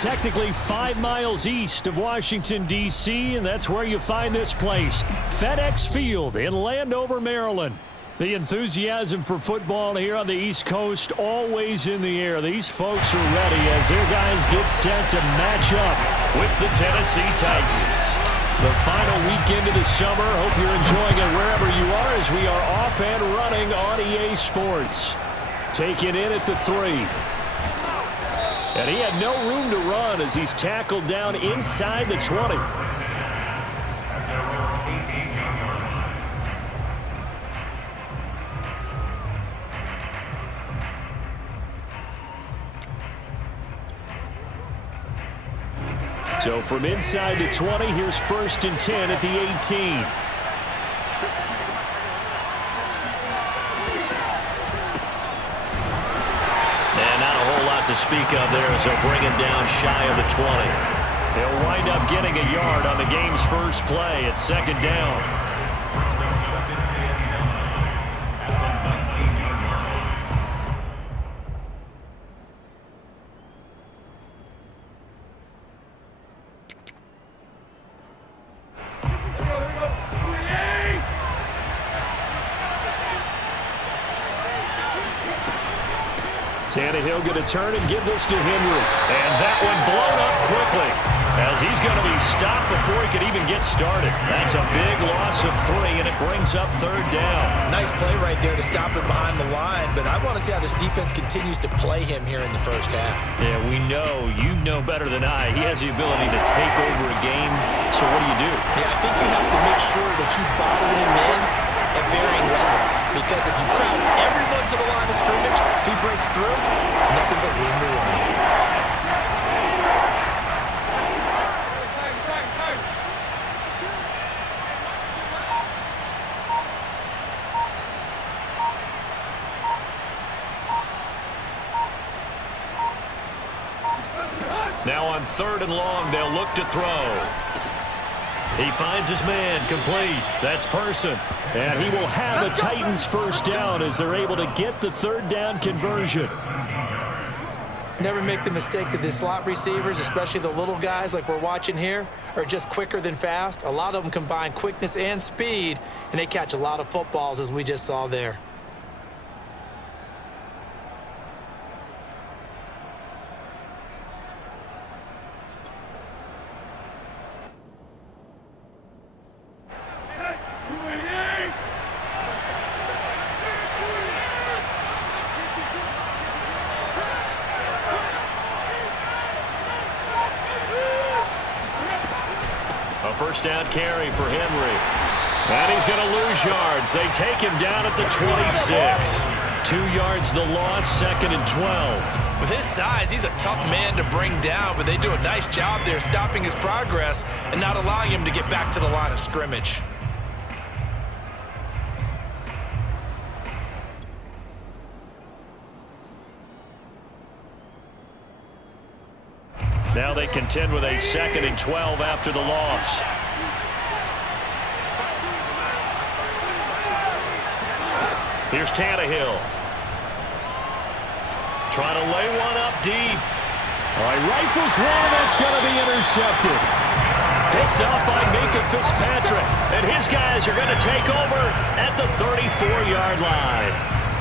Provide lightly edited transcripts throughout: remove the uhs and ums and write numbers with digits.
technically 5 miles east of Washington, D.C., and that's where you find this place, FedEx Field in Landover, Maryland. The enthusiasm for football here on the East Coast always in the air. These folks are ready as their guys get set to match up with the Tennessee Titans. The final weekend of the summer. Hope you're enjoying it wherever you are as we are off and running on EA Sports. Taken in at the 3. And he had no room to run as he's tackled down inside the 20. So from inside the 20, here's 1st and 10 at the 18. And not a whole lot to speak of there as they'll bring him down shy of the 20. He'll wind up getting a yard on the game's first play at 2nd down. Tannehill going to turn and give this to Henry. And that one blown up quickly as he's going to be stopped before he could even get started. That's a big loss of 3, and it brings up 3rd down. Nice play right there to stop him behind the line, but I want to see how this defense continues to play him here in the first half. Yeah, we know, you know better than I, he has the ability to take over a game. So what do? Yeah, I think you have to make sure that you bottle him in at varying levels, because if you crowd everyone to the line of scrimmage, if he breaks through, it's nothing but room to run. Now on 3rd and long, they'll look to throw. He finds his man complete. That's Person. And he will have the Titans first down as they're able to get the 3rd down conversion. Never make the mistake that the slot receivers, especially the little guys like we're watching here, are just quicker than fast. A lot of them combine quickness and speed, and they catch a lot of footballs as we just saw there. First down carry for Henry. And he's going to lose yards. They take him down at the 26. 2 yards the loss, 2nd and 12. With his size, he's a tough man to bring down, but they do a nice job there stopping his progress and not allowing him to get back to the line of scrimmage. Now they contend with a 2nd and 12 after the loss. Here's Tannehill. Trying to lay one up deep. All right, rifles one. That's going to be intercepted. Picked up by Minka Fitzpatrick. And his guys are going to take over at the 34-yard line.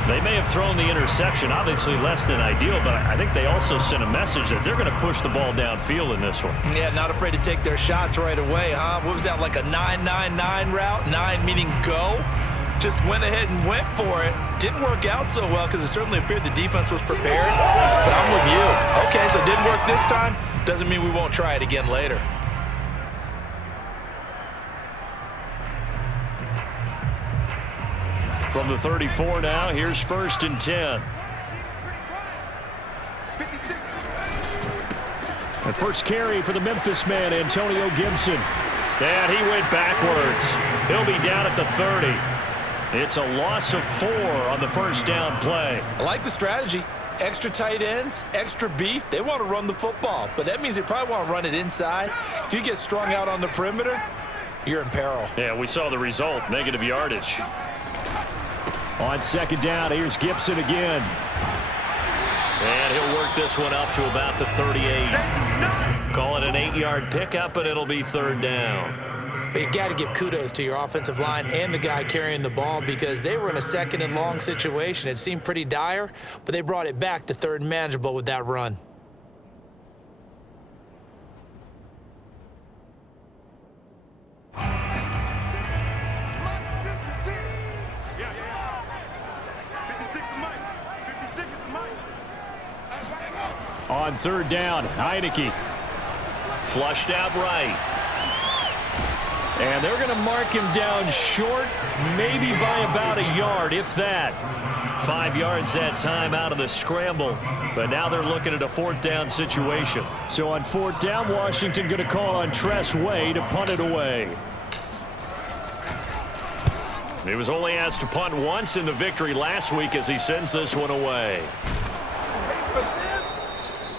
They may have thrown the interception, obviously less than ideal, but I think they also sent a message that they're going to push the ball downfield in this one. Yeah, not afraid to take their shots right away, huh? What was that, like a 9-9-9 route? 9 meaning go? Just went ahead and went for it. Didn't work out so well because it certainly appeared the defense was prepared. But I'm with you. Okay, so it didn't work this time. Doesn't mean we won't try it again later. From the 34 now, here's 1st and 10. The first carry for the Memphis man, Antonio Gibson. And he went backwards. He'll be down at the 30. It's a loss of 4 on the first down play. I like the strategy. Extra tight ends, extra beef. They want to run the football, but that means they probably want to run it inside. If you get strung out on the perimeter, you're in peril. Yeah, we saw the result, negative yardage. On 2nd down, here's Gibson again. And he'll work this one up to about the 38. Call it an 8-yard pickup, and it'll be third down. But you got to give kudos to your offensive line and the guy carrying the ball because they were in a second and long situation. It seemed pretty dire, but they brought it back to third and manageable with that run. On third down, Heineke. Flushed out right. And they're going to mark him down short, maybe by about a yard, if that. 5 yards that time out of the scramble. But now they're looking at a fourth down situation. So on fourth down, Washington going to call on Tress Way to punt it away. He was only asked to punt once in the victory last week as he sends this one away.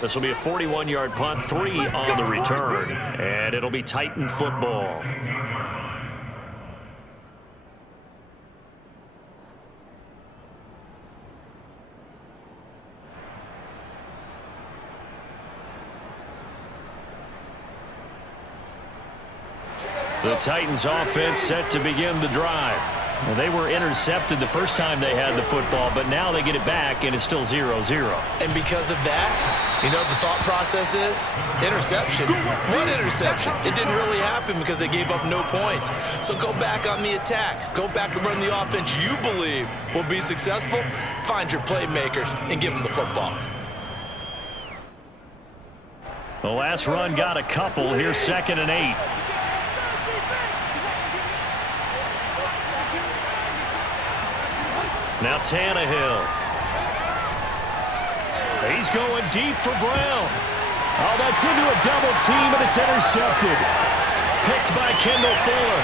This will be a 41-yard punt, 3 on the return, and it'll be Titan football. The Titans offense set to begin the drive. Well, they were intercepted the first time they had the football, but now they get it back, and it's still 0-0. And because of that, you know what the thought process is? Interception. What interception? It didn't really happen because they gave up no points. So go back on the attack. Go back and run the offense you believe will be successful. Find your playmakers and give them the football. The last run got a couple. Here's 2nd and 8. Now Tannehill. He's going deep for Brown. Oh, that's into a double team, and it's intercepted. Picked by Kendall Fuller.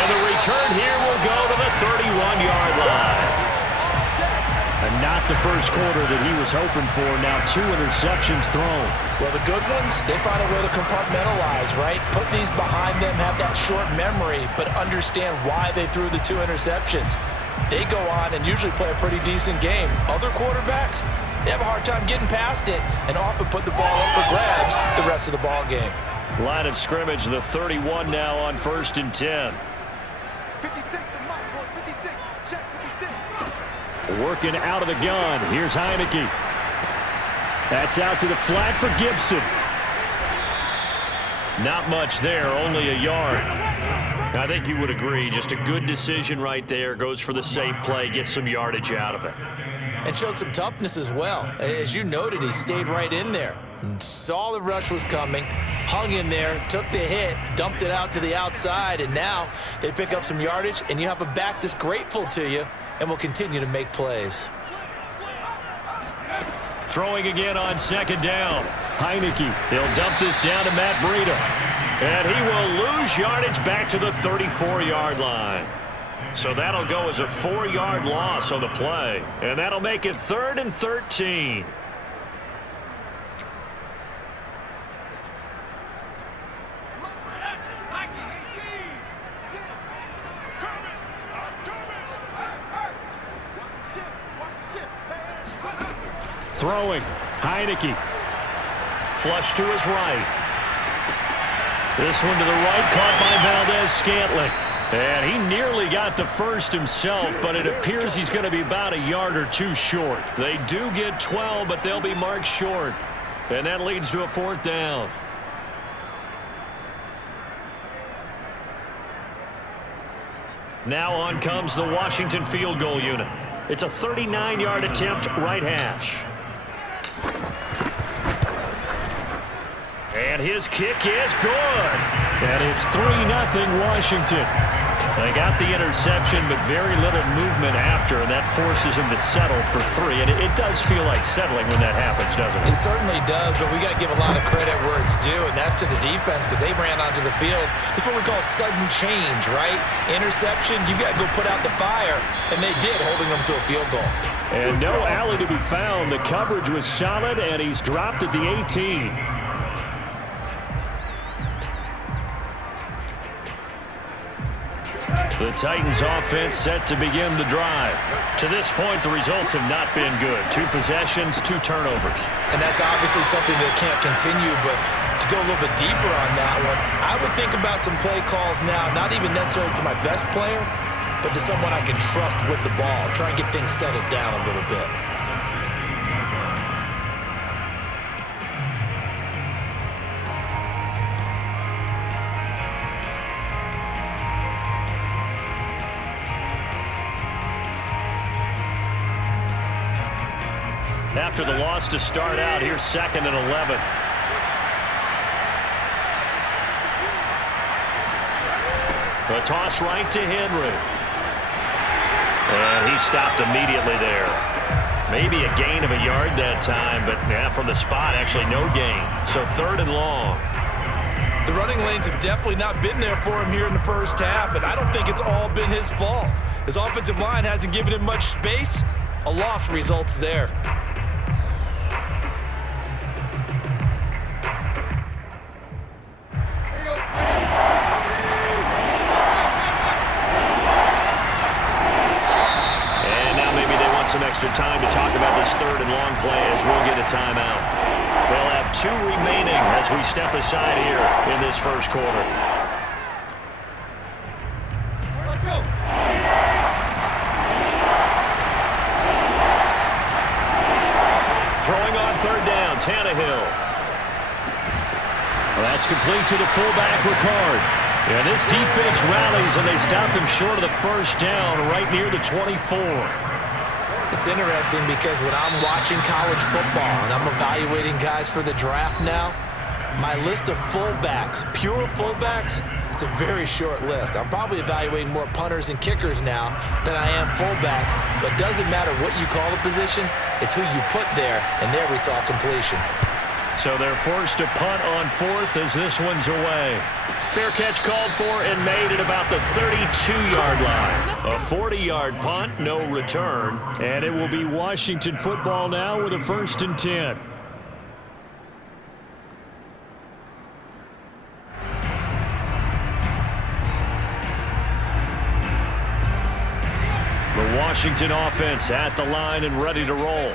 And the return here will go to the 31-yard line. And not the first quarter that he was hoping for. Now 2 interceptions thrown. Well, the good ones, they find a way to compartmentalize, right? Put these behind them, have that short memory, but understand why they threw the 2 interceptions. They go on and usually play a pretty decent game. Other quarterbacks, they have a hard time getting past it and often put the ball up for grabs the rest of the ball game. Line of scrimmage, the 31 now on 1st and 10. Working out of the gun. Here's Heineke. That's out to the flat for Gibson. Not much there, only a yard. I think you would agree. Just a good decision right there. Goes for the safe play, gets some yardage out of it. And showed some toughness as well. As you noted, he stayed right in there. Saw the rush was coming, hung in there, took the hit, dumped it out to the outside, and now they pick up some yardage, and you have a back that's grateful to you and will continue to make plays. Throwing again on 2nd down. Heineke. He'll dump this down to Matt Breida. And he will lose yardage back to the 34-yard line. So that'll go as a 4-yard loss on the play. And that'll make it 3rd and 13. Throwing. Heineke. Flush to his right. This one to the right, caught by Valdez-Scantling. And he nearly got the first himself, but it appears he's going to be about a yard or 2 short. They do get 12, but they'll be marked short. And that leads to a 4th down. Now on comes the Washington field goal unit. It's a 39-yard attempt, right hash. And his kick is good. And it's 3-0 Washington. They got the interception, but very little movement after, and that forces him to settle for 3. And it does feel like settling when that happens, doesn't it? It certainly does, but we got to give a lot of credit where it's due, and that's to the defense because they ran onto the field. It's what we call sudden change, right? Interception, you got to go put out the fire, and they did, holding them to a field goal. And no alley to be found. The coverage was solid, and he's dropped at the 18. The Titans offense set to begin the drive. To this point, the results have not been good. 2 possessions, 2 turnovers. And that's obviously something that can't continue, but to go a little bit deeper on that one, I would think about some play calls now, not even necessarily to my best player, but to someone I can trust with the ball. Try and get things settled down a little bit. After the loss to start out, here's 2nd and 11. The toss right to Henry. And he stopped immediately there. Maybe a gain of a yard that time, but from the spot, actually no gain. So 3rd and long. The running lanes have definitely not been there for him here in the first half, and I don't think it's all been his fault. His offensive line hasn't given him much space. A loss results there. Some extra time to talk about this 3rd and long play as we'll get a timeout. They'll have 2 remaining as we step aside here in this first quarter. Throwing on 3rd down, Tannehill. Well, that's complete to the fullback, Ricard. And this defense rallies, and they stop him short of the first down right near the 24. It's interesting because when I'm watching college football and I'm evaluating guys for the draft now, my list of fullbacks, pure fullbacks, it's a very short list. I'm probably evaluating more punters and kickers now than I am fullbacks, but it doesn't matter what you call the position, it's who you put there, and there we saw completion. So they're forced to punt on 4th as this one's away. Fair catch called for and made at about the 32-yard line. A 40-yard punt, no return. And it will be Washington football now with a 1st and 10. The Washington offense at the line and ready to roll.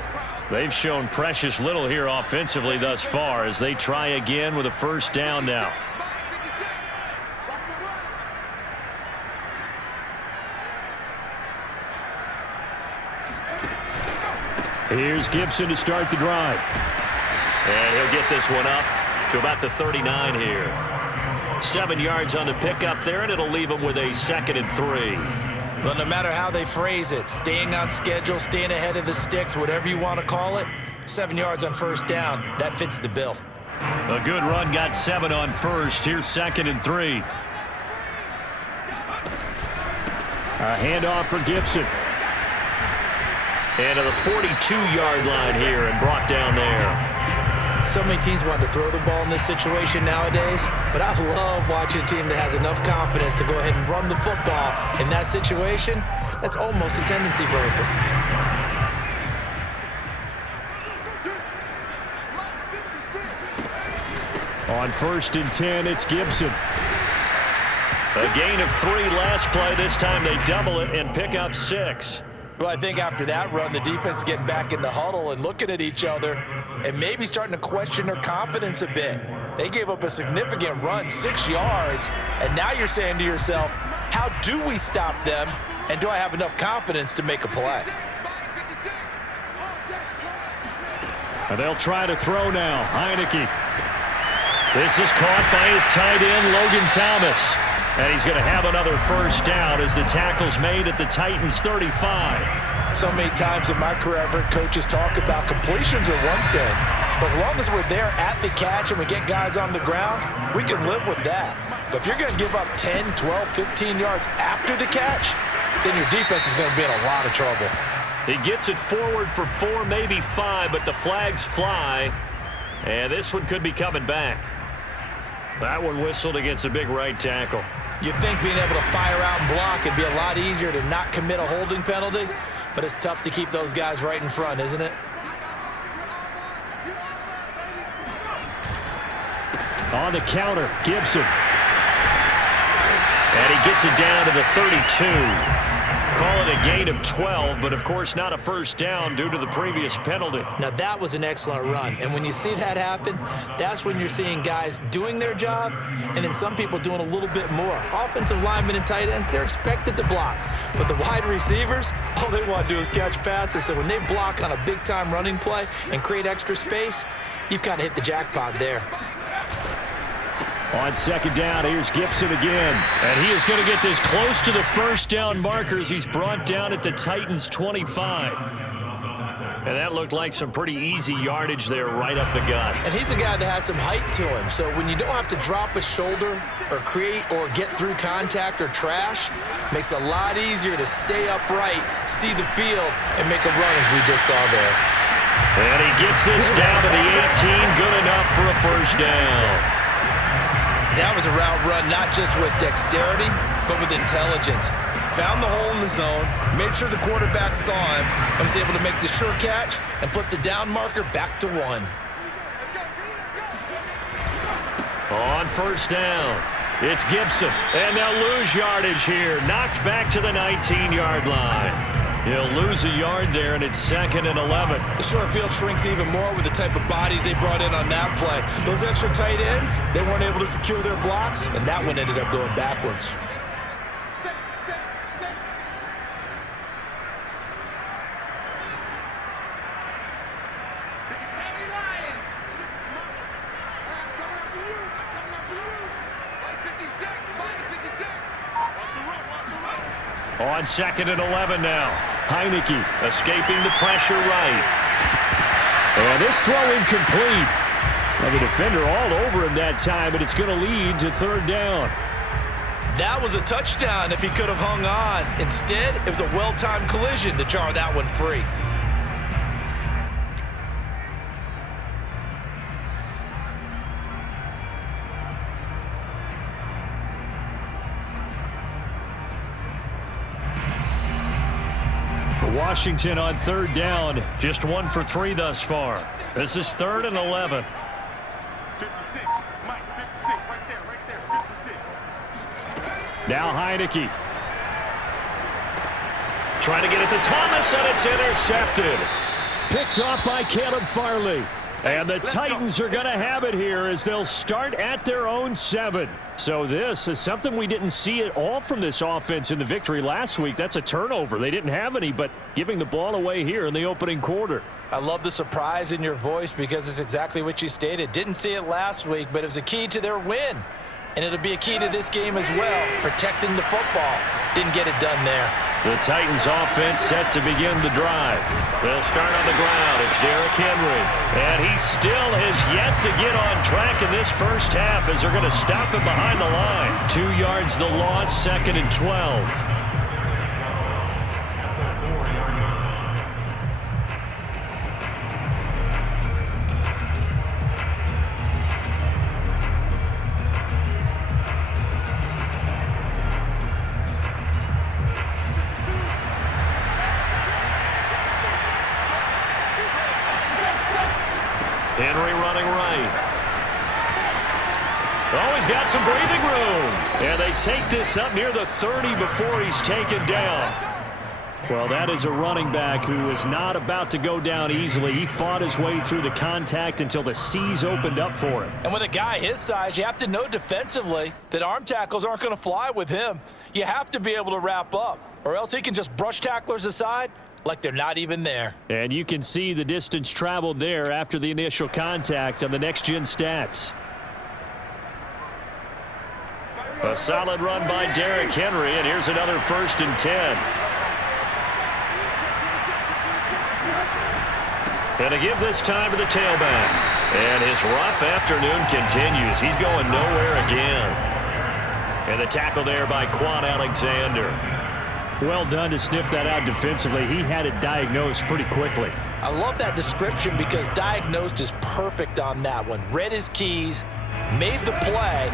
They've shown precious little here offensively thus far as they try again with a 1st down now. Here's Gibson to start the drive. And he'll get this one up to about the 39 here. 7 yards on the pickup there, and it'll leave him with a 2nd and 3. Well, no matter how they phrase it, staying on schedule, staying ahead of the sticks, whatever you want to call it, 7 yards on 1st down, that fits the bill. A good run, got 7 on 1st. Here's 2nd and 3. A handoff for Gibson. And to the 42-yard line here and brought down there. So many teams want to throw the ball in this situation nowadays, but I love watching a team that has enough confidence to go ahead and run the football in that situation. That's almost a tendency breaker. On 1st and 10, it's Gibson. A gain of 3 last play. This time they double it and pick up 6. Well, I think after that run, the defense is getting back in the huddle and looking at each other and maybe starting to question their confidence a bit. They gave up a significant run, 6 yards, and now you're saying to yourself, how do we stop them, and do I have enough confidence to make a play? And they'll try to throw now. Heineke. This is caught by his tight end, Logan Thomas. And he's going to have another 1st down as the tackle's made at the Titans' 35. So many times in my career, I've heard coaches talk about completions are one thing, but as long as we're there at the catch and we get guys on the ground, we can live with that. But if you're going to give up 10, 12, 15 yards after the catch, then your defense is going to be in a lot of trouble. He gets it forward for 4, maybe 5, but the flags fly, and this one could be coming back. That one whistled against a big right tackle. You'd think being able to fire out and block would be a lot easier to not commit a holding penalty, but it's tough to keep those guys right in front, isn't it? On the counter, Gibson. And he gets it down to the 32. Call it a gain of 12, but of course not a first down due to the previous penalty. Now that was an excellent run, and when you see that happen, that's when you're seeing guys doing their job and then some people doing a little bit more. Offensive linemen and tight ends, they're expected to block, but the wide receivers, all they want to do is catch passes. So when they block on a big-time running play and create extra space, you've kind of hit the jackpot there. On second down, here's Gibson again. And he is going to get this close to the first down markers. He's brought down at the Titans' 25. And that looked like some pretty easy yardage there right up the gut. And he's a guy that has some height to him. So when you don't have to drop a shoulder or create or get through contact or trash, makes it a lot easier to stay upright, see the field, and make a run as we just saw there. And he gets this down to the 18. Good enough for a first down. That was a route run not just with dexterity, but with intelligence. Found the hole in the zone, made sure the quarterback saw him, and was able to make the sure catch and flip the down marker back to 1. On first down, it's Gibson. And they'll lose yardage here. Knocked back to the 19-yard line. He'll lose a yard there, and it's 2nd and 11. The short field shrinks even more with the type of bodies they brought in on that play. Those extra tight ends, they weren't able to secure their blocks, and that one ended up going backwards. On 2nd and 11 now. Heineke escaping the pressure right. And this throw incomplete. And the defender all over him that time, but it's going to lead to 3rd down. That was a touchdown if he could have hung on. Instead, it was a well-timed collision to jar that one free. Washington on 3rd down, just 1 for 3 thus far. This is 3rd and 11. 56, Mike, 56, right there, 56. Now Heineke. Trying to get it to Thomas, and it's intercepted. Picked off by Caleb Farley. And the Titans are going to have it here as they'll start at their own 7. So this is something we didn't see at all from this offense in the victory last week. That's a turnover. They didn't have any, but giving the ball away here in the opening quarter. I love the surprise in your voice because it's exactly what you stated. Didn't see it last week, but it was a key to their win. And it'll be a key to this game as well, protecting the football. Didn't get it done there. The Titans offense set to begin the drive. They'll start on the ground. It's Derrick Henry. And he still has yet to get on track in this first half as they're going to stop him behind the line. 2 yards the loss, 2nd and 12. Henry running right. Oh, he's got some breathing room. And they take this up near the 30 before he's taken down. Well, that is a running back who is not about to go down easily. He fought his way through the contact until the C's opened up for him. And with a guy his size, you have to know defensively that arm tackles aren't going to fly with him. You have to be able to wrap up, or else he can just brush tacklers aside like they're not even there. And you can see the distance traveled there after the initial contact on the next-gen stats. A solid run by Derrick Henry, and here's another 1st and 10. And a give this time to the tailback. And his rough afternoon continues. He's going nowhere again. And the tackle there by Quan Alexander. Well done to sniff that out defensively. He had it diagnosed pretty quickly. I love that description because diagnosed is perfect on that one. Read his keys, made the play,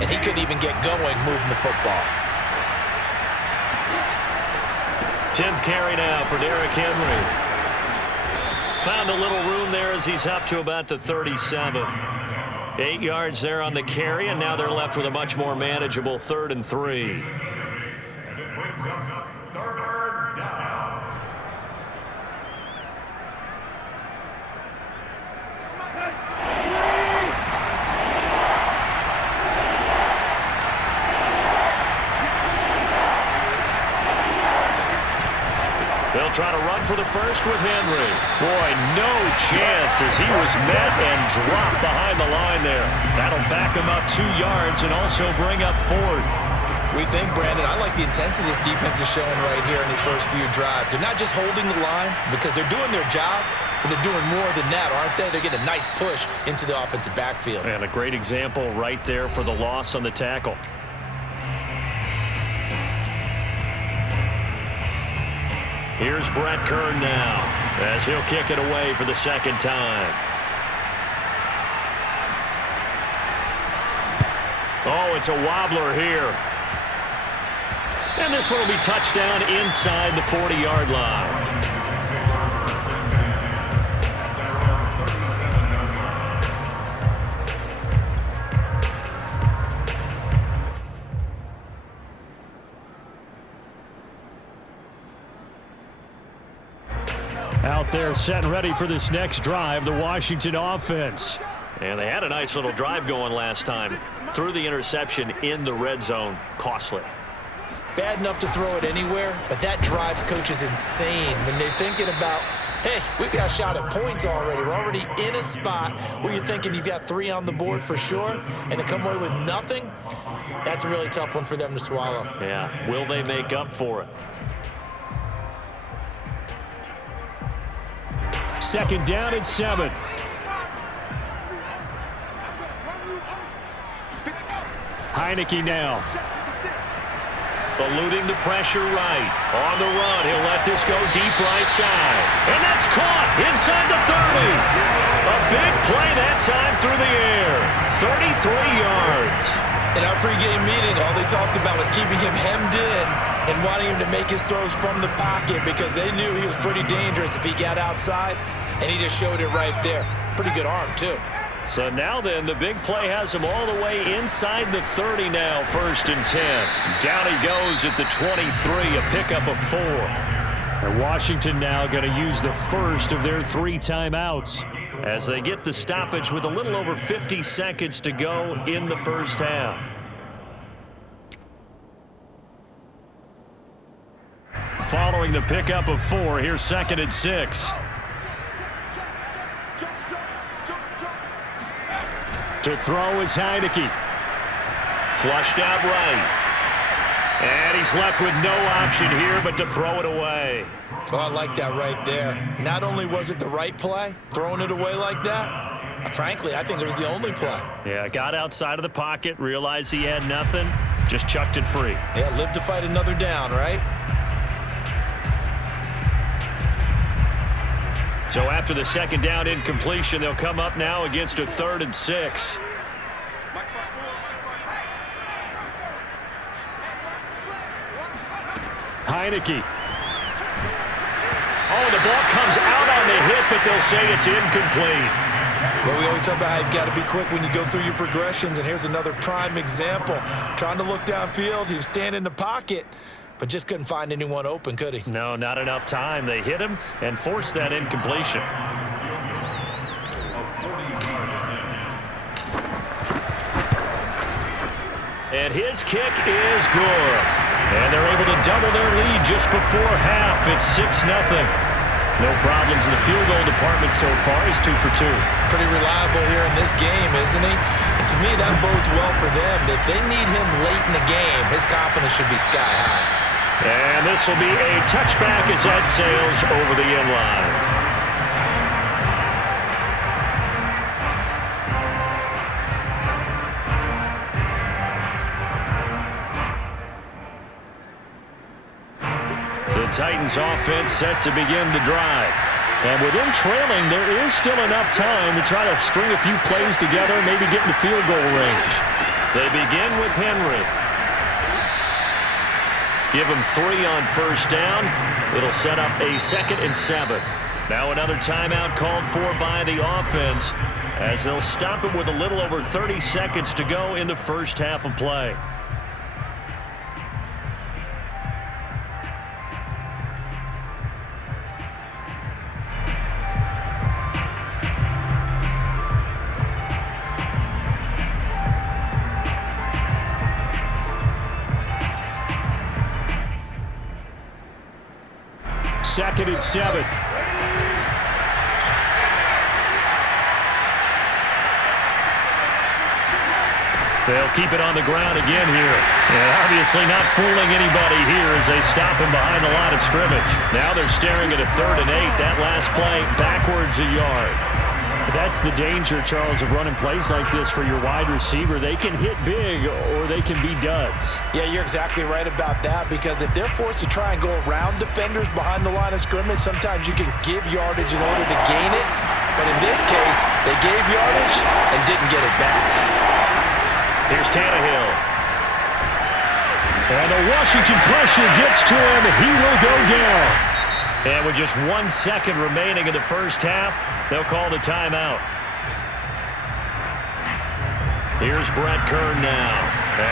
and he couldn't even get going moving the football. 10th carry now for Derrick Henry. Found a little room there as he's up to about the 37. 8 yards there on the carry, and now they're left with a much more manageable 3rd and 3. And it brings up 3rd down. They'll try to run for the first with Henry. Boy, no chance as he was met and dropped behind the line there. That'll back him up 2 yards and also bring up 4th. We think, Brandon, I like the intensity this defense is showing right here in these first few drives. They're not just holding the line because they're doing their job, but they're doing more than that, aren't they? They're getting a nice push into the offensive backfield. And a great example right there for the loss on the tackle. Here's Brett Kern now as he'll kick it away for the 2nd time. Oh, it's a wobbler here. And this one will be touchdown inside the 40-yard line. Out there set and ready for this next drive, the Washington offense. And they had a nice little drive going last time. Threw the interception in the red zone. Costly. Bad enough to throw it anywhere, but that drives coaches insane when they're thinking about, hey, we got a shot at points already. We're already in a spot where you're thinking you've got 3 on the board for sure, and to come away with nothing, that's a really tough one for them to swallow. Yeah, will they make up for it? 2nd down and 7. Heineke now. Eluding the pressure right. On the run, he'll let this go deep right side. And that's caught inside the 30. A big play that time through the air. 33 yards. In our pregame meeting, all they talked about was keeping him hemmed in and wanting him to make his throws from the pocket because they knew he was pretty dangerous if he got outside, and he just showed it right there. Pretty good arm, too. So now then, the big play has him all the way inside the 30 now, 1st and 10. Down he goes at the 23, a pickup of 4. And Washington now going to use the first of their 3 timeouts as they get the stoppage with a little over 50 seconds to go in the first half. Following the pickup of 4, here's 2nd and 6. To throw is Heineke. Flushed out right. And he's left with no option here but to throw it away. Oh, I like that right there. Not only was it the right play, throwing it away like that, frankly, I think it was the only play. Yeah, got outside of the pocket, realized he had nothing, just chucked it free. Yeah, live to fight another down, right? So after the 2nd down incompletion, they'll come up now against a 3rd and 6. Heineke. Oh, the ball comes out on the hit, but they'll say it's incomplete. Well, we always talk about how you've got to be quick when you go through your progressions, and here's another prime example. Trying to look downfield, he was standing in the pocket, but just couldn't find anyone open, could he? No, not enough time. They hit him and forced that incompletion. And his kick is good. And they're able to double their lead just before half. It's 6-0. No problems in the field goal department so far. He's 2 for 2. Pretty reliable here in this game, isn't he? And to me, that bodes well for them. If they need him late in the game, his confidence should be sky high. And this will be a touchback as that sails over the end line. The Titans offense set to begin the drive. And with them trailing, there is still enough time to try to string a few plays together, maybe get into field goal range. They begin with Henry. Give him 3 on 1st down. It'll set up a 2nd and 7. Now another timeout called for by the offense as they'll stop it with a little over 30 seconds to go in the first half of play. Second and 7. They'll keep it on the ground again here. And obviously not fooling anybody here as they stop him behind the line of scrimmage. Now they're staring at a 3rd and 8. That last play backwards a yard. That's the danger, Charles, of running plays like this for your wide receiver. They can hit big or they can be duds. Yeah, you're exactly right about that, because if they're forced to try and go around defenders behind the line of scrimmage, sometimes you can give yardage in order to gain it. But in this case, they gave yardage and didn't get it back. Here's Tannehill. And the Washington pressure gets to him. He will go down. And with just 1 second remaining in the first half, they'll call the timeout. Here's Brett Kern now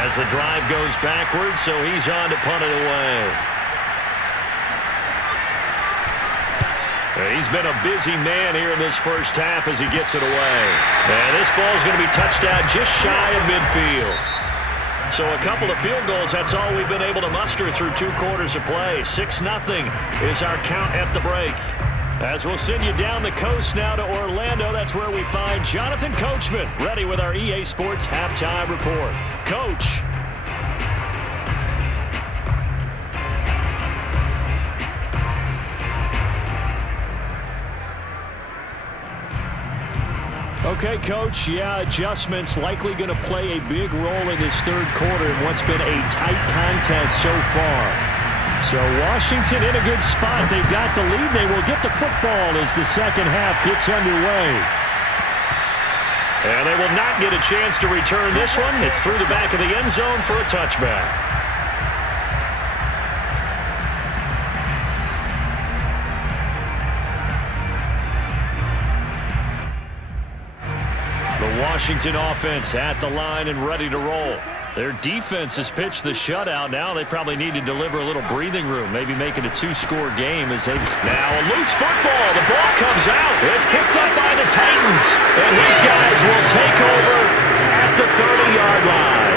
as the drive goes backwards, so he's on to punt it away. He's been a busy man here in this first half as he gets it away. And this ball is going to be touched out just shy of midfield. So a couple of field goals, that's all we've been able to muster through 2 quarters of play. 6-0 is our count at the break. As we'll send you down the coast now to Orlando, that's where we find Jonathan Coachman, ready with our EA Sports Halftime Report. Coach. Okay, Coach, yeah, adjustments likely going to play a big role in this 3rd quarter in what's been a tight contest so far. So Washington in a good spot. They've got the lead. They will get the football as the second half gets underway. And they will not get a chance to return this one. It's through the back of the end zone for a touchback. Washington offense at the line and ready to roll. Their defense has pitched the shutout. Now they probably need to deliver a little breathing room, maybe make it a 2-score game as they... Now a loose football. The ball comes out. It's picked up by the Titans. And his guys will take over at the 30-yard line.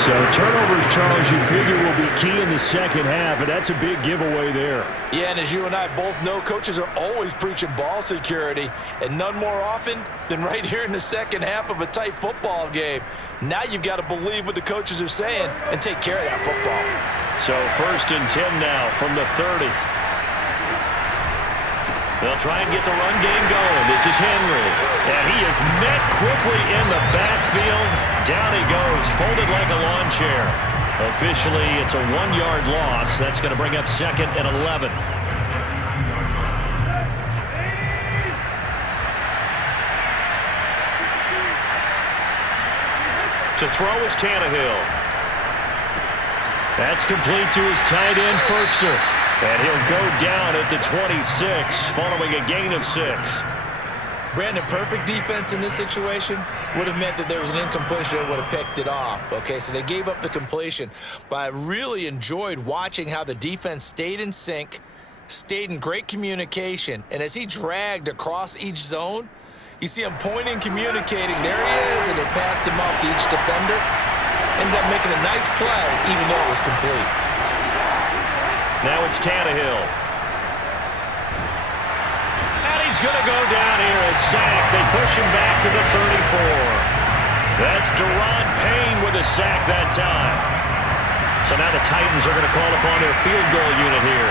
So turnovers, Charles, you figure will be key in the second half, and that's a big giveaway there. Yeah, and as you and I both know, coaches are always preaching ball security, and none more often than right here in the second half of a tight football game. Now you've got to believe what the coaches are saying and take care of that football. So 1st and 10 now from the 30. They'll try and get the run game going. This is Henry. And he is met quickly in the backfield. Down he goes, folded like a lawn chair. Officially, it's a 1-yard loss. That's going to bring up 2nd and 11. To throw is Tannehill. That's complete to his tight end, Ferkser. And he'll go down at the 26, following a gain of 6. Brandon, perfect defense in this situation would have meant that there was an incompletion that would have picked it off. Okay, so they gave up the completion. But I really enjoyed watching how the defense stayed in sync, stayed in great communication, and as he dragged across each zone, you see him pointing, communicating. There he is, and it passed him off to each defender. Ended up making a nice play, even though it was complete. Now it's Tannehill. And he's going to go down here as sacked. They push him back to the 34. That's Deron Payne with a sack that time. So now the Titans are going to call upon their field goal unit here.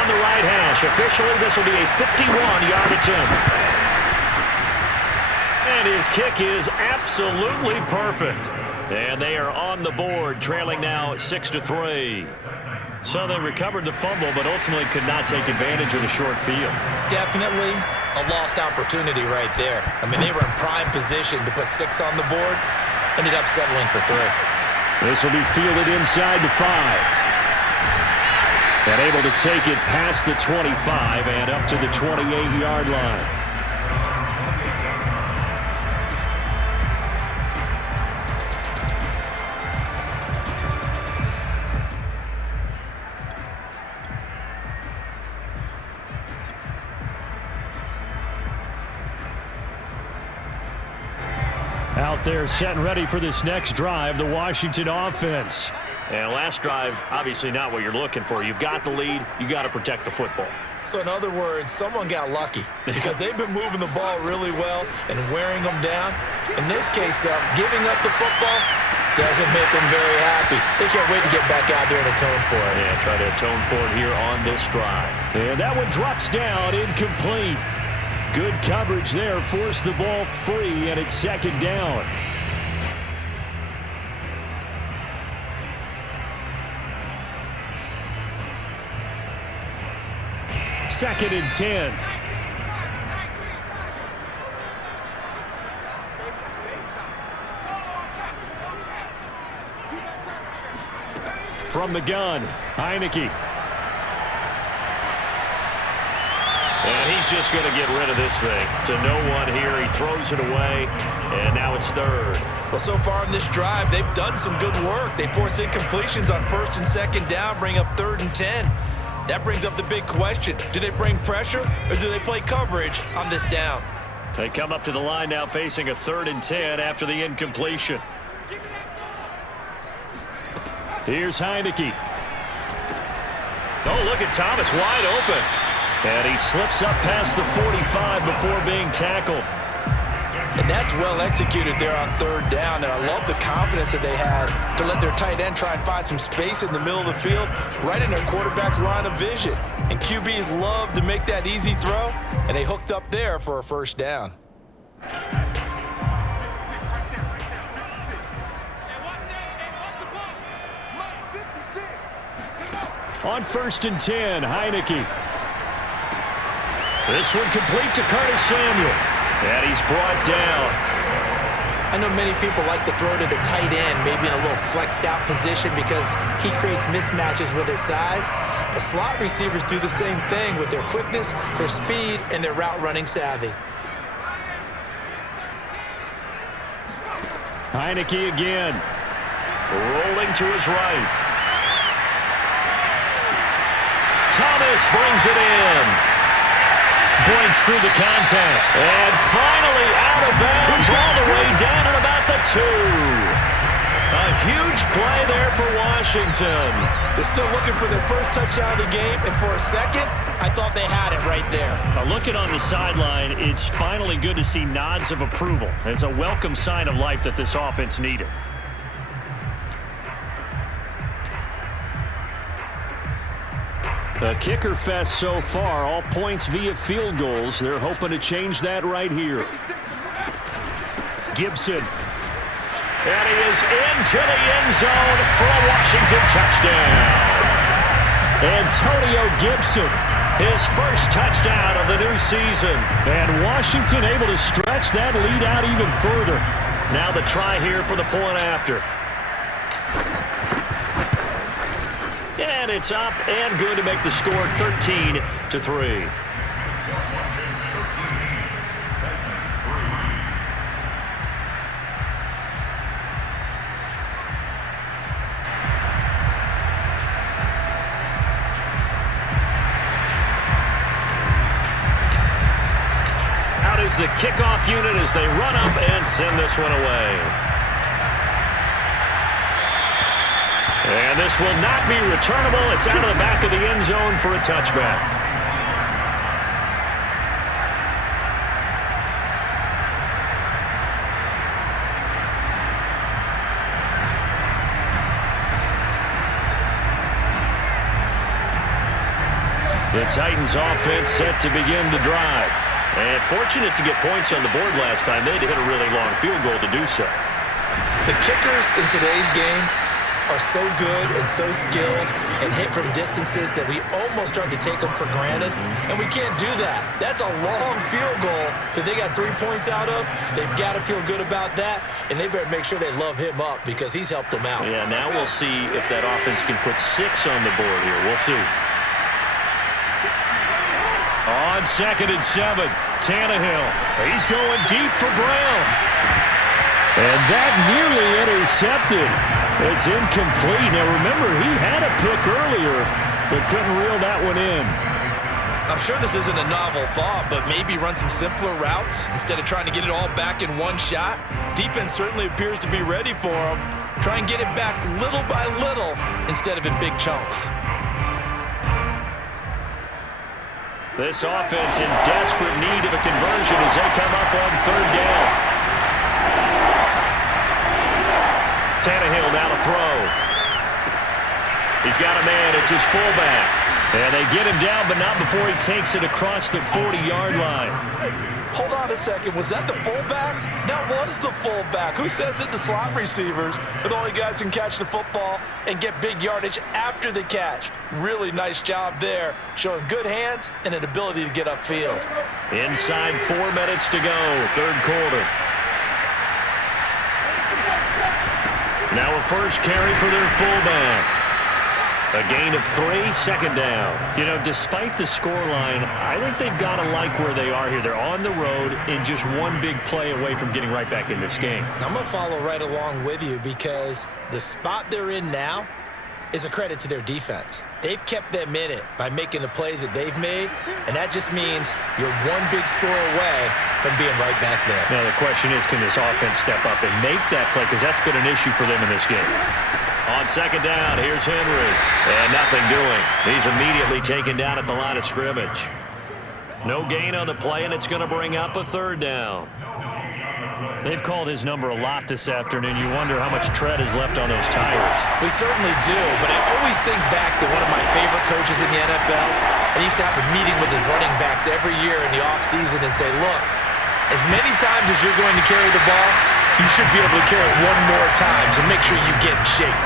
On the right hash, officially this will be a 51-yard attempt. And his kick is absolutely perfect. And they are on the board, trailing now 6-3. So they recovered the fumble, but ultimately could not take advantage of the short field. Definitely a lost opportunity right there. I mean, they were in prime position to put 6 on the board. Ended up settling for 3. This will be fielded inside the 5. And able to take it past the 25 and up to the 28-yard line. Out there set and ready for this next drive, the Washington offense. And last drive, obviously not what you're looking for. You've got the lead. You got to protect the football. So in other words, someone got lucky because they've been moving the ball really well and wearing them down. In this case, though, giving up the football doesn't make them very happy. They can't wait to get back out there and atone for it. Yeah, try to atone for it here on this drive. And that one drops down, incomplete. Good coverage there, forced the ball free, and it's second down. Second and 10. From the gun, Heineke. And he's just going to get rid of this thing. To no one here. He throws it away, and now it's third. Well, so far in this drive, they've done some good work. They force incompletions on first and second down, bring up 3rd and 10. That brings up the big question. Do they bring pressure or do they play coverage on this down? They come up to the line now facing a 3rd and 10 after the incompletion. Here's Heineke. Oh, look at Thomas wide open. And he slips up past the 45 before being tackled. And that's well executed there on 3rd down. And I love the confidence that they had to let their tight end try and find some space in the middle of the field, right in their quarterback's line of vision. And QBs love to make that easy throw, and they hooked up there for a first down. On 1st and 10, Heineke. This one complete to Curtis Samuel. And he's brought down. I know many people like to throw to the tight end, maybe in a little flexed out position because he creates mismatches with his size. But slot receivers do the same thing with their quickness, their speed, and their route running savvy. Heineke again. Rolling to his right. Thomas brings it in. Breaks through the contact. And finally out of bounds all the way down at about the 2. A huge play there for Washington. They're still looking for their first touchdown of the game, and for a second, I thought they had it right there. Now looking on the sideline, it's finally good to see nods of approval. It's a welcome sign of life that this offense needed. A kicker fest so far, all points via field goals. They're hoping to change that right here. Gibson. And he is into the end zone for a Washington touchdown. Antonio Gibson, his first touchdown of the new season. And Washington able to stretch that lead out even further. Now the try here for the point after. And it's up and good to make the score 13-3. Out is the kickoff unit as they run up and send this one away. And this will not be returnable. It's out of the back of the end zone for a touchback. The Titans offense set to begin the drive. And fortunate to get points on the board last time. They had to hit a really long field goal to do so. The kickers in today's game are so good and so skilled and hit from distances that we almost start to take them for granted, and we can't do that. That's a long field goal that they got 3 points out of. They've got to feel good about that, and they better make sure they love him up because he's helped them out. Yeah, now we'll see if that offense can put 6 on the board here. We'll see. On 2nd and 7, Tannehill. He's going deep for Brown. And that nearly intercepted. It's incomplete. Now, remember, he had a pick earlier, but couldn't reel that one in. I'm sure this isn't a novel thought, but maybe run some simpler routes instead of trying to get it all back in one shot. Defense certainly appears to be ready for him. Try and get it back little by little instead of in big chunks. This offense in desperate need of a conversion as they come up on 3rd down. Tannehill now to throw. He's got a man. It's his fullback. And they get him down, but not before he takes it across the 40-yard line. Hold on a second. Was that the fullback? That was the fullback. Who says it to slot receivers? They're the only guys who can catch the football and get big yardage after the catch. Really nice job there, showing good hands and an ability to get upfield. Inside 4 minutes to go, 3rd quarter. Now a first carry for their fullback. A gain of 3, 2nd down. You know, despite the scoreline, I think they've got to like where they are here. They're on the road and just one big play away from getting right back in this game. I'm going to follow right along with you because the spot they're in now is a credit to their defense. They've kept them in it by making the plays that they've made, and that just means you're one big score away from being right back there. Now, the question is, can this offense step up and make that play? Because that's been an issue for them in this game. On 2nd down, here's Henry. And nothing doing. He's immediately taken down at the line of scrimmage. No gain on the play, and it's going to bring up a 3rd down. They've called his number a lot this afternoon. You wonder how much tread is left on those tires. We certainly do, but I always think back to one of my favorite coaches in the NFL. And he used to have a meeting with his running backs every year in the offseason and say, look, as many times as you're going to carry the ball, you should be able to carry it one more time, so make sure you get in shape.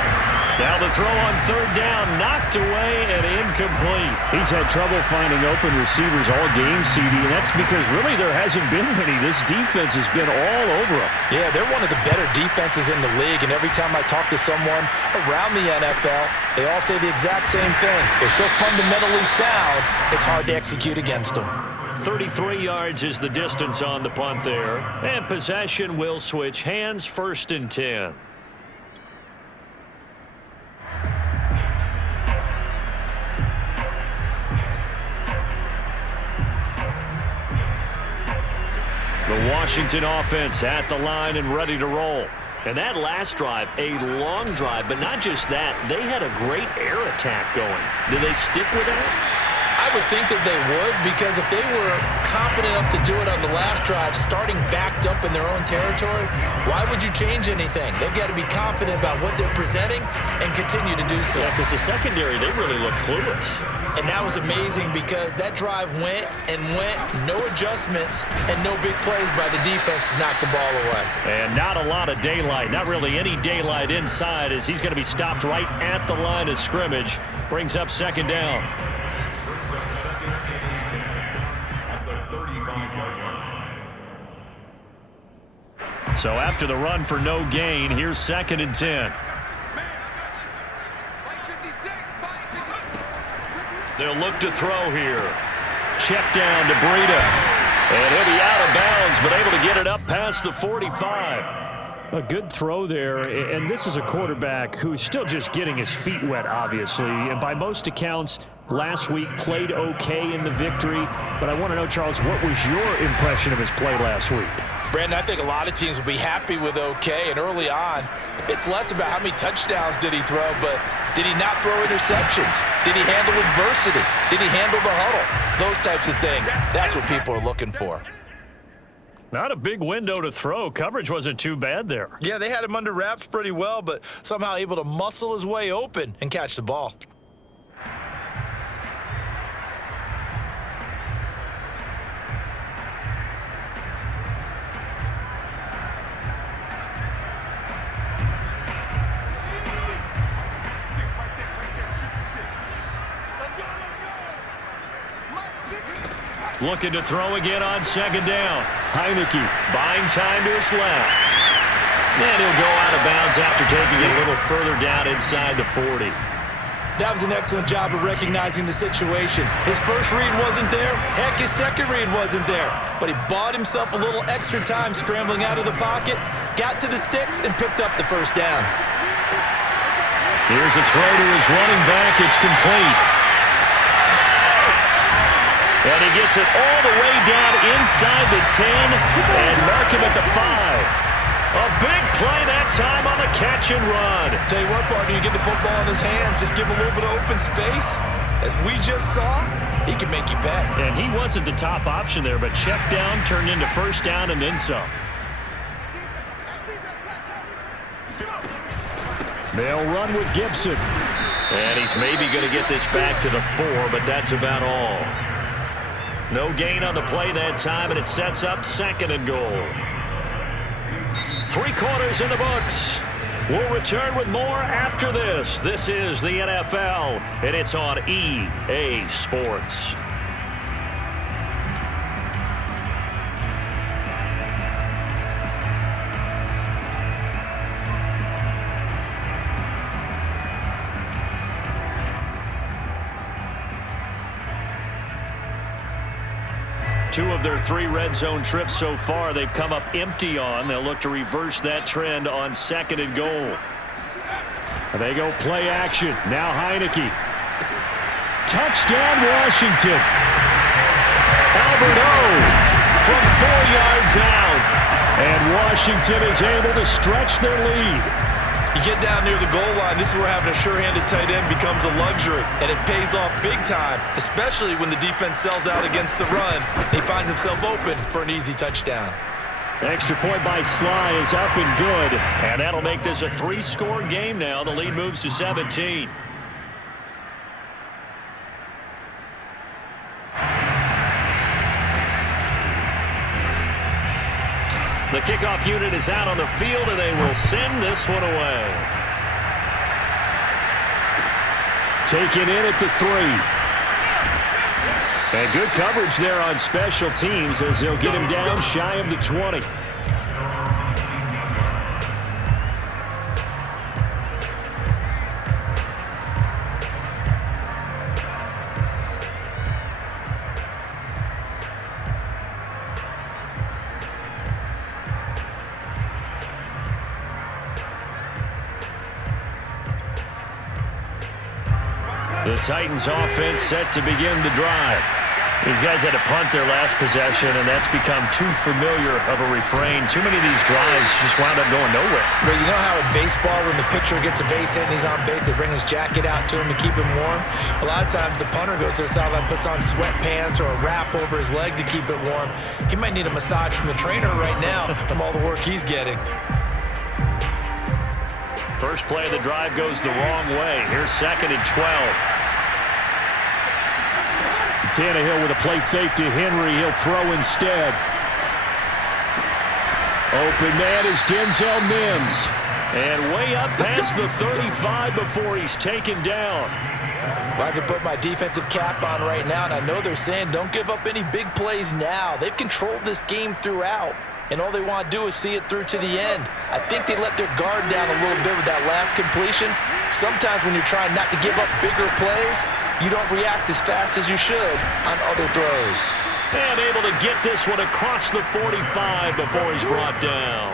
Now the throw on 3rd down, knocked away and incomplete. He's had trouble finding open receivers all game, CD, and that's because really there hasn't been many. This defense has been all over them. Yeah, they're one of the better defenses in the league, and every time I talk to someone around the NFL, they all say the exact same thing. They're so fundamentally sound, it's hard to execute against them. 33 yards is the distance on the punt there, and possession will switch hands, 1st and 10. The Washington offense at the line and ready to roll. And that last drive, a long drive, but not just that. They had a great air attack going. Do they stick with that? I would think that they would, because if they were confident enough to do it on the last drive, starting backed up in their own territory, why would you change anything? They've got to be confident about what they're presenting and continue to do so. Yeah, because the secondary, they really look clueless. And that was amazing because that drive went and went, no adjustments, and no big plays by the defense to knock the ball away. And not a lot of daylight, not really any daylight inside, as he's going to be stopped right at the line of scrimmage. Brings up 2nd down. So after the run for no gain, here's 2nd and 10. They'll look to throw here. Check down to Breida. And he'll be out of bounds, but able to get it up past the 45. A good throw there, and this is a quarterback who's still just getting his feet wet, obviously. And by most accounts, last week played okay in the victory. But I want to know, Charles, what was your impression of his play last week? Brandon, I think a lot of teams will be happy with okay, and early on, it's less about how many touchdowns did he throw, but did he not throw interceptions? Did he handle adversity? Did he handle the huddle? Those types of things. That's what people are looking for. Not a big window to throw. Coverage wasn't too bad there. Yeah, they had him under wraps pretty well, but somehow able to muscle his way open and catch the ball. Looking to throw again on 2nd down. Heineke buying time to his left. And he'll go out of bounds after taking it a little further down inside the 40. That was an excellent job of recognizing the situation. His first read wasn't there. Heck, his second read wasn't there. But he bought himself a little extra time scrambling out of the pocket, got to the sticks, and picked up the first down. Here's a throw to his running back. It's complete. And he gets it all the way down inside the 10 and mark him at the 5. A big play that time on the catch and run. Tell you what, partner, you get the football in his hands, just give him a little bit of open space. As we just saw, he can make you pay. And he wasn't the top option there, but check down turned into first down and then some. They'll run with Gibson. And he's maybe going to get this back to the 4, but that's about all. No gain on the play that time, and it sets up 2nd and goal. 3 quarters in the books. We'll return with more after this. This is the NFL, and it's on EA Sports. Two of their 3 red zone trips so far, they've come up empty on. They'll look to reverse that trend on 2nd and goal. They go play action. Now Heineke. Touchdown, Washington. Albert O from 4 yards out. And Washington is able to stretch their lead. You get down near the goal line, this is where having a sure-handed tight end becomes a luxury, and it pays off big time, especially when the defense sells out against the run. They find themselves open for an easy touchdown. The extra point by Sly is up and good, and that'll make this a 3-score game now. The lead moves to 17. The kickoff unit is out on the field, and they will send this one away. Taken in at the 3. And good coverage there on special teams as they'll get him down shy of the 20. The Titans offense set to begin the drive. These guys had to punt their last possession, and that's become too familiar of a refrain. Too many of these drives just wound up going nowhere. But you know how in baseball, when the pitcher gets a base hit and he's on base, they bring his jacket out to him to keep him warm? A lot of times the punter goes to the sideline, puts on sweatpants or a wrap over his leg to keep it warm. He might need a massage from the trainer right now from all the work he's getting. First play of the drive goes the wrong way. Here's 2nd and 12. Tannehill with a play fake to Henry. He'll throw instead. Open man is Denzel Mims. And way up past the 35 before he's taken down. Well, I can put my defensive cap on right now, and I know they're saying don't give up any big plays now. They've controlled this game throughout, and all they want to do is see it through to the end. I think they let their guard down a little bit with that last completion. Sometimes when you're trying not to give up bigger plays, you don't react as fast as you should on other throws. And able to get this one across the 45 before he's brought down.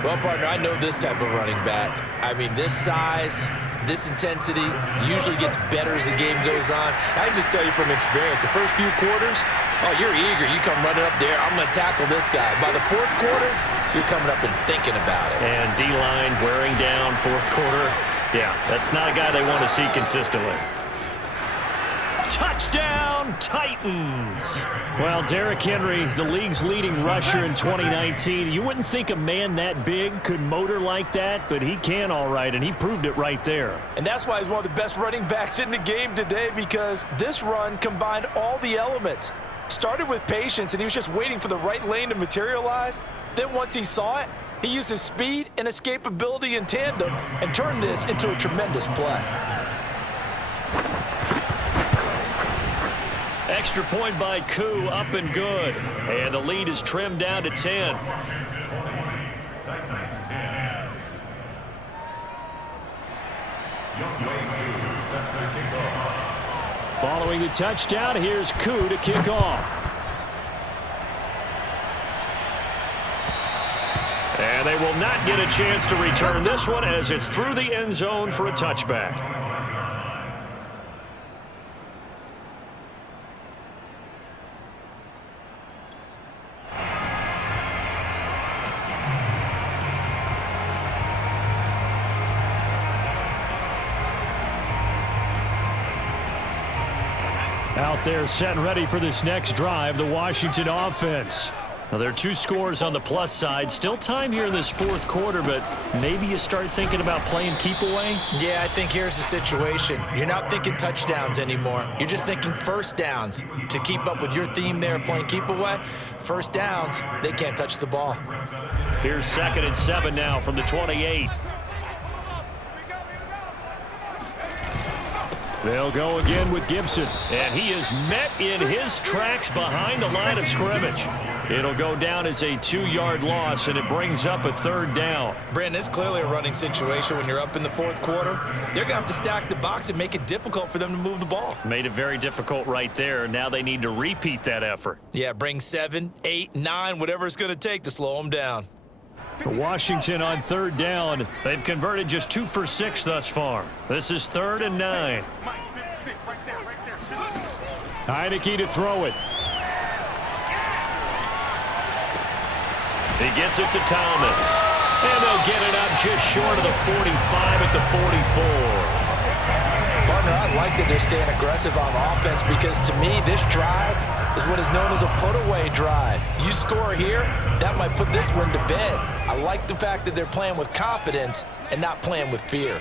Well, partner, I know this type of running back. I mean, this size, this intensity usually gets better as the game goes on. I can just tell you from experience, the first few quarters, oh, you're eager. You come running up there, I'm going to tackle this guy. By the 4th quarter, you're coming up and thinking about it. And D-line wearing down 4th quarter. Yeah, that's not a guy they want to see consistently. Touchdown, Titans. Well, Derrick Henry, the league's leading rusher in 2019. You wouldn't think a man that big could motor like that, but he can all right, and he proved it right there. And that's why he's one of the best running backs in the game today, because this run combined all the elements. Started with patience, and he was just waiting for the right lane to materialize. Then once he saw it, he used his speed and escapability in tandem and turned this into a tremendous play. Extra point by Koo, up and good. And the lead is trimmed down to 10. Titans 10. Young Wayne set to kick off. Following the touchdown, here's Koo to kick off. And they will not get a chance to return this one as it's through the end zone for a touchback. Out there set and ready for this next drive, the Washington offense. Now, there are 2 scores on the plus side. Still time here in this fourth quarter, but maybe you start thinking about playing keep away? Yeah, I think here's the situation. You're not thinking touchdowns anymore. You're just thinking first downs. To keep up with your theme there, playing keep away, first downs, they can't touch the ball. Here's 2nd and 7 now from the 28. They'll go again with Gibson. And he is met in his tracks behind the line of scrimmage. It'll go down as a 2-yard loss, and it brings up a 3rd down. Brandon, it's clearly a running situation when you're up in the fourth quarter. They're going to have to stack the box and make it difficult for them to move the ball. Made it very difficult right there. Now they need to repeat that effort. Yeah, bring 7, 8, 9, whatever it's going to take to slow them down. Washington on 3rd down. They've converted just 2 for 6 thus far. This is 3rd and 9. Mike, 56, right there, right there. Heineke to throw it. He gets it to Thomas. And they'll get it up just short of the 45 at the 44. Partner, I like that they're staying aggressive on offense because, to me, this drive is what is known as a put-away drive. You score here, that might put this one to bed. I like the fact that they're playing with confidence and not playing with fear.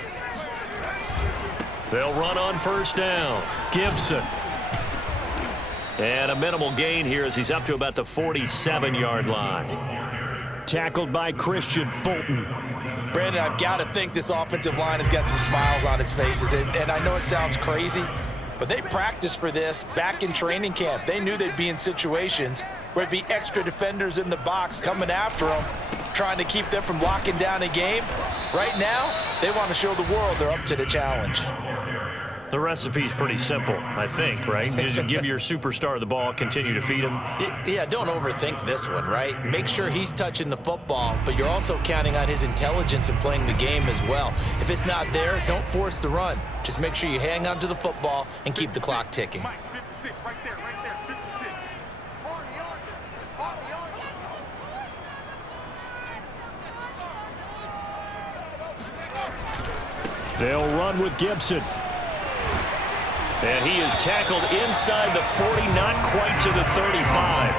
They'll run on 1st down. Gibson. And a minimal gain here as he's up to about the 47-yard line. Tackled by Christian Fulton. Brandon, I've got to think this offensive line has got some smiles on its faces. And I know it sounds crazy, but they practiced for this back in training camp. They knew they'd be in situations where it'd be extra defenders in the box coming after them, trying to keep them from locking down a game. Right now, they want to show the world they're up to the challenge. The recipe's pretty simple, I think, right? Just give your superstar the ball, continue to feed him. Yeah, don't overthink this one, right? Make sure he's touching the football, but you're also counting on his intelligence in playing the game as well. If it's not there, don't force the run. Just make sure you hang on to the football and keep the clock ticking. Mike, 56, right there, 56. They'll run with Gibson. And he is tackled inside the 40, not quite to the 35.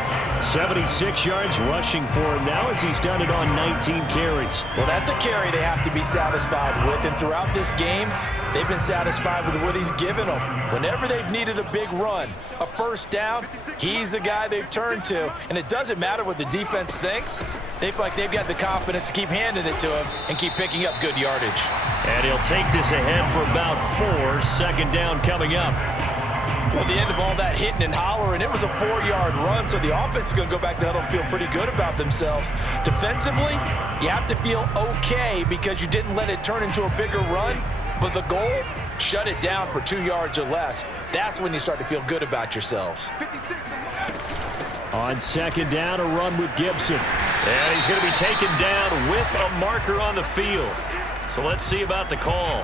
76 yards rushing for him now as he's done it on 19 carries. Well, that's a carry they have to be satisfied with, and throughout this game, they've been satisfied with what he's given them. Whenever they've needed a big run, a 1st down, he's the guy they've turned to, and it doesn't matter what the defense thinks. They feel like they've got the confidence to keep handing it to him and keep picking up good yardage. And he'll take this ahead for about 4. 2nd down coming up. Well, at the end of all that hitting and hollering, it was a 4-yard run, so the offense is going to go back to huddle and feel pretty good about themselves. Defensively, you have to feel okay because you didn't let it turn into a bigger run, but the goal, shut it down for 2 yards or less. That's when you start to feel good about yourselves. On 2nd down, a run with Gibson. And he's going to be taken down with a marker on the field. So let's see about the call.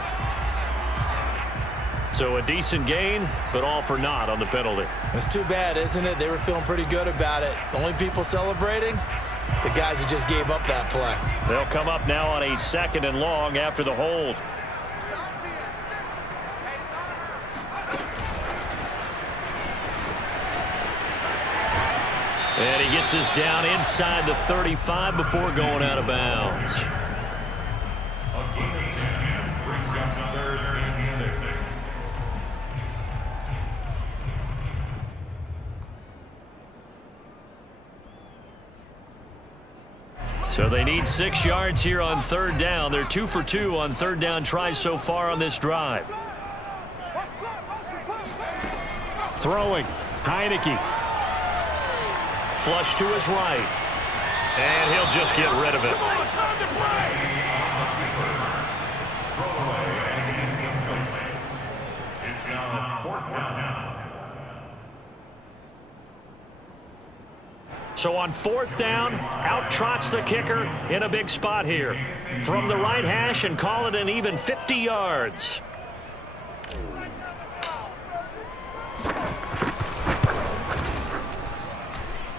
So a decent gain, but all for naught on the penalty. It's too bad, isn't it? They were feeling pretty good about it. The only people celebrating, the guys who just gave up that play. They'll come up now on a 2nd and long after the hold. And he gets this down inside the 35 before going out of bounds. A gain of 10 brings up 3rd and 6. So they need 6 yards here on 3rd down. They're 2 for 2 on 3rd down tries so far on this drive. Throwing. Heineke. Flush to his right. And he'll just get rid of it. So on 4th down, out trots the kicker in a big spot here. From the right hash and call it an even 50 yards.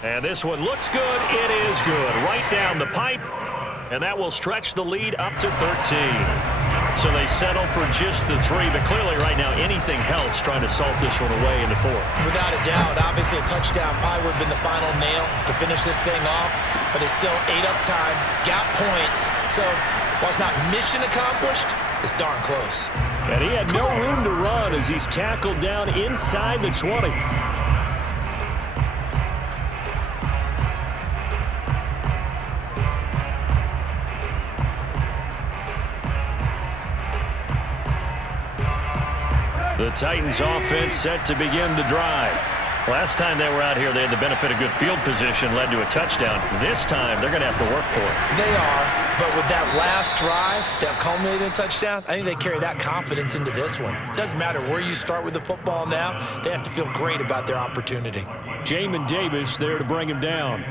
And this one looks good. It is good. Right down the pipe. And that will stretch the lead up to 13. So they settle for just the 3, but clearly right now anything helps trying to salt this one away in the 4th. Without a doubt, obviously a touchdown probably would have been the final nail to finish this thing off, but it's still ate up time, got points. So while it's not mission accomplished, it's darn close. And he had no room to run as he's tackled down inside the 20. The Titans offense set to begin the drive. Last time they were out here, they had the benefit of good field position, led to a touchdown. This time, they're going to have to work for it. They are, but with that last drive that culminated in a touchdown, I think they carry that confidence into this one. Doesn't matter where you start with the football now, they have to feel great about their opportunity. Jamin Davis there to bring him down.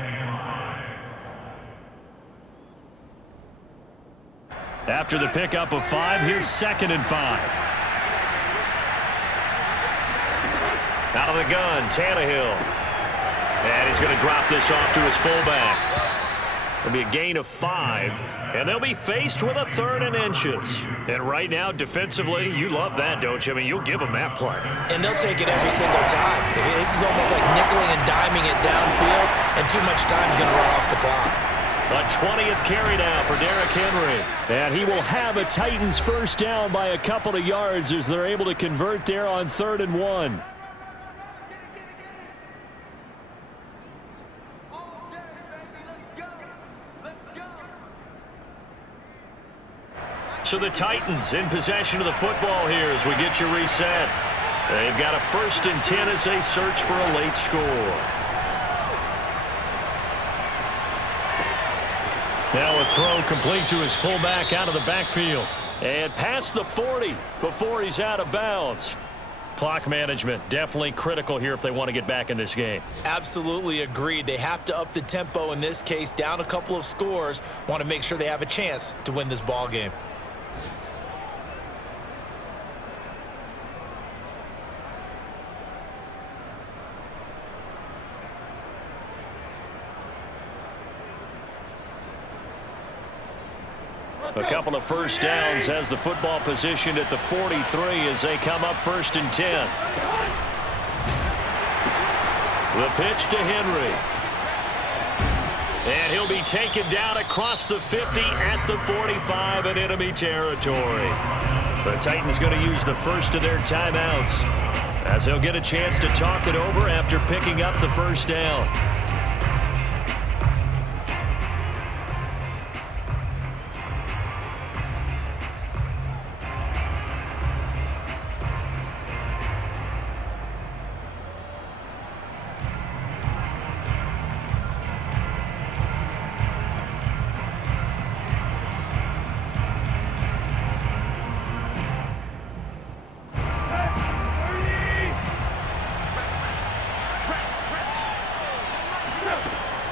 After the pickup of 5, here's 2nd and 5. Out of the gun, Tannehill. And he's going to drop this off to his fullback. It'll be a gain of 5, and they'll be faced with a 3rd and inches. And right now, defensively, you love that, don't you? I mean, you'll give them that play. And they'll take it every single time. This is almost like nickeling and diming it downfield, and too much time's going to run off the clock. A 20th carry now for Derrick Henry. And he will have a Titans first down by a couple of yards as they're able to convert there on 3rd and 1. So the Titans in possession of the football here as we get you reset. They've got a 1st and 10 as they search for a late score. Now a throw complete to his fullback out of the backfield. And past the 40 before he's out of bounds. Clock management definitely critical here if they want to get back in this game. Absolutely agreed. They have to up the tempo in this case, down a couple of scores. Want to make sure they have a chance to win this ball game. A couple of first downs has the football positioned at the 43 as they come up 1st and 10. The pitch to Henry. And he'll be taken down across the 50 at the 45 in enemy territory. The Titans going to use the first of their timeouts as they'll get a chance to talk it over after picking up the first down.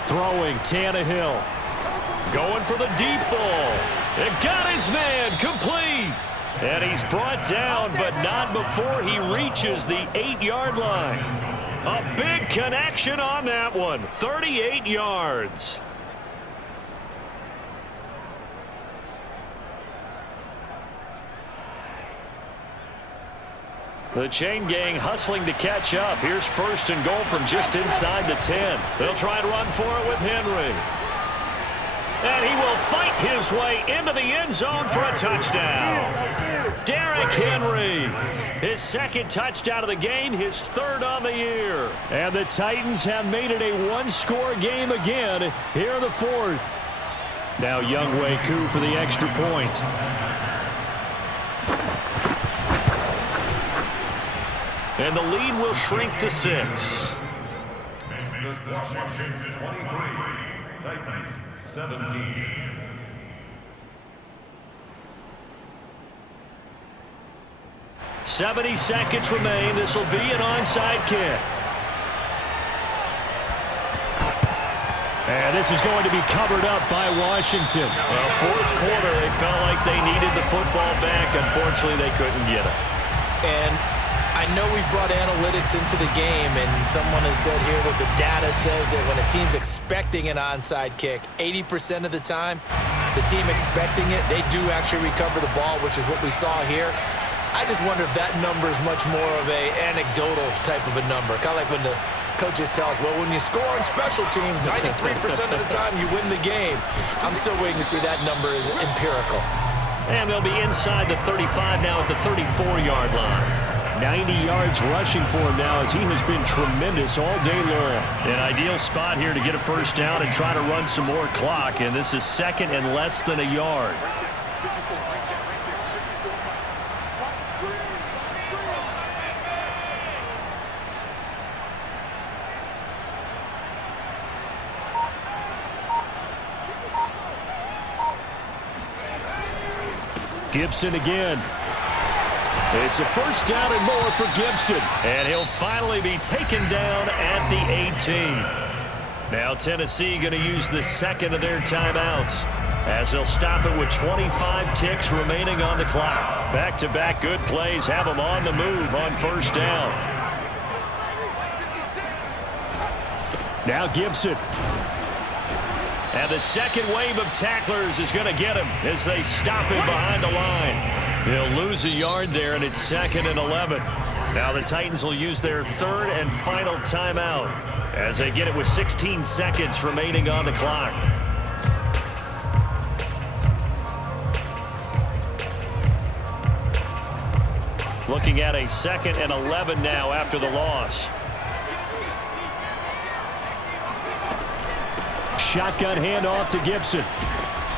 Throwing, Tannehill. Going for the deep ball. And got his man complete. And he's brought down, but not before he reaches the 8-yard line. A big connection on that one. 38 yards. The chain gang hustling to catch up. Here's 1st and goal from just inside the 10. They'll try and run for it with Henry. And he will fight his way into the end zone for a touchdown. Derrick Henry, his 2nd touchdown of the game, his 3rd on the year. And the Titans have made it a one-score game again here in the 4th. Now Younghoe Koo for the extra point. And the lead will shrink to 6. Makes this Washington 23, Titans 17. "70 seconds remain. This will be an onside kick. And this is going to be covered up by Washington. Well, fourth quarter, they felt like they needed the football back. Unfortunately, they couldn't get it. And I know we brought analytics into the game, and someone has said here that the data says that when a team's expecting an onside kick, 80% of the time, the team expecting it, they do actually recover the ball, which is what we saw here. I just wonder if that number is much more of a anecdotal type of a number. Kind of like when the coaches tell us, well, when you score on special teams, 93% of the time you win the game. I'm still waiting to see that number is empirical. And they'll be inside the 35 now at the 34-yard line. 90 yards rushing for him now as he has been tremendous all day long. An ideal spot here to get a first down and try to run some more clock. And this is second and less than a yard. Gibson again. It's a first down and more for Gibson. And he'll finally be taken down at the 18. Now Tennessee going to use the second of their timeouts as they'll stop it with 25 ticks remaining on the clock. Back-to-back good plays have them on the move on first down. Now Gibson. And the second wave of tacklers is going to get him as they stop him behind the line. He'll lose a yard there, and it's second and 11. Now the Titans will use their third and final timeout as they get it with 16 seconds remaining on the clock. Looking at a second and 11 now after the loss. Shotgun handoff to Gibson.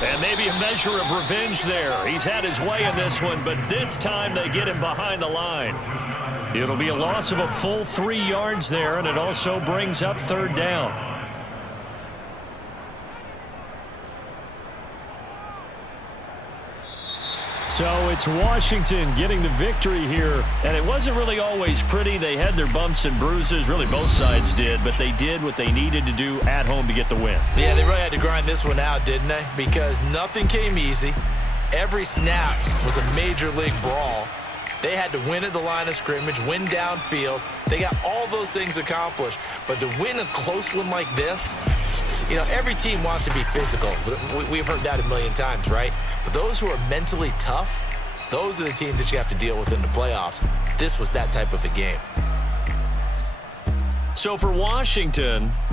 And maybe a measure of revenge there. He's had his way in this one, but this time they get him behind the line. It'll be a loss of a full 3 yards there, and it also brings up third down. So it's Washington getting the victory here. And it wasn't really always pretty. They had their bumps and bruises. Really, both sides did. But they did what they needed to do at home to get the win. Yeah, they really had to grind this one out, didn't they? Because nothing came easy. Every snap was a major league brawl. They had to win at the line of scrimmage, win downfield. They got all those things accomplished. But to win a close one like this, you know, every team wants to be physical. We've heard that a million times, right? But those who are mentally tough, those are the teams that you have to deal with in the playoffs. This was that type of a game. So for Washington,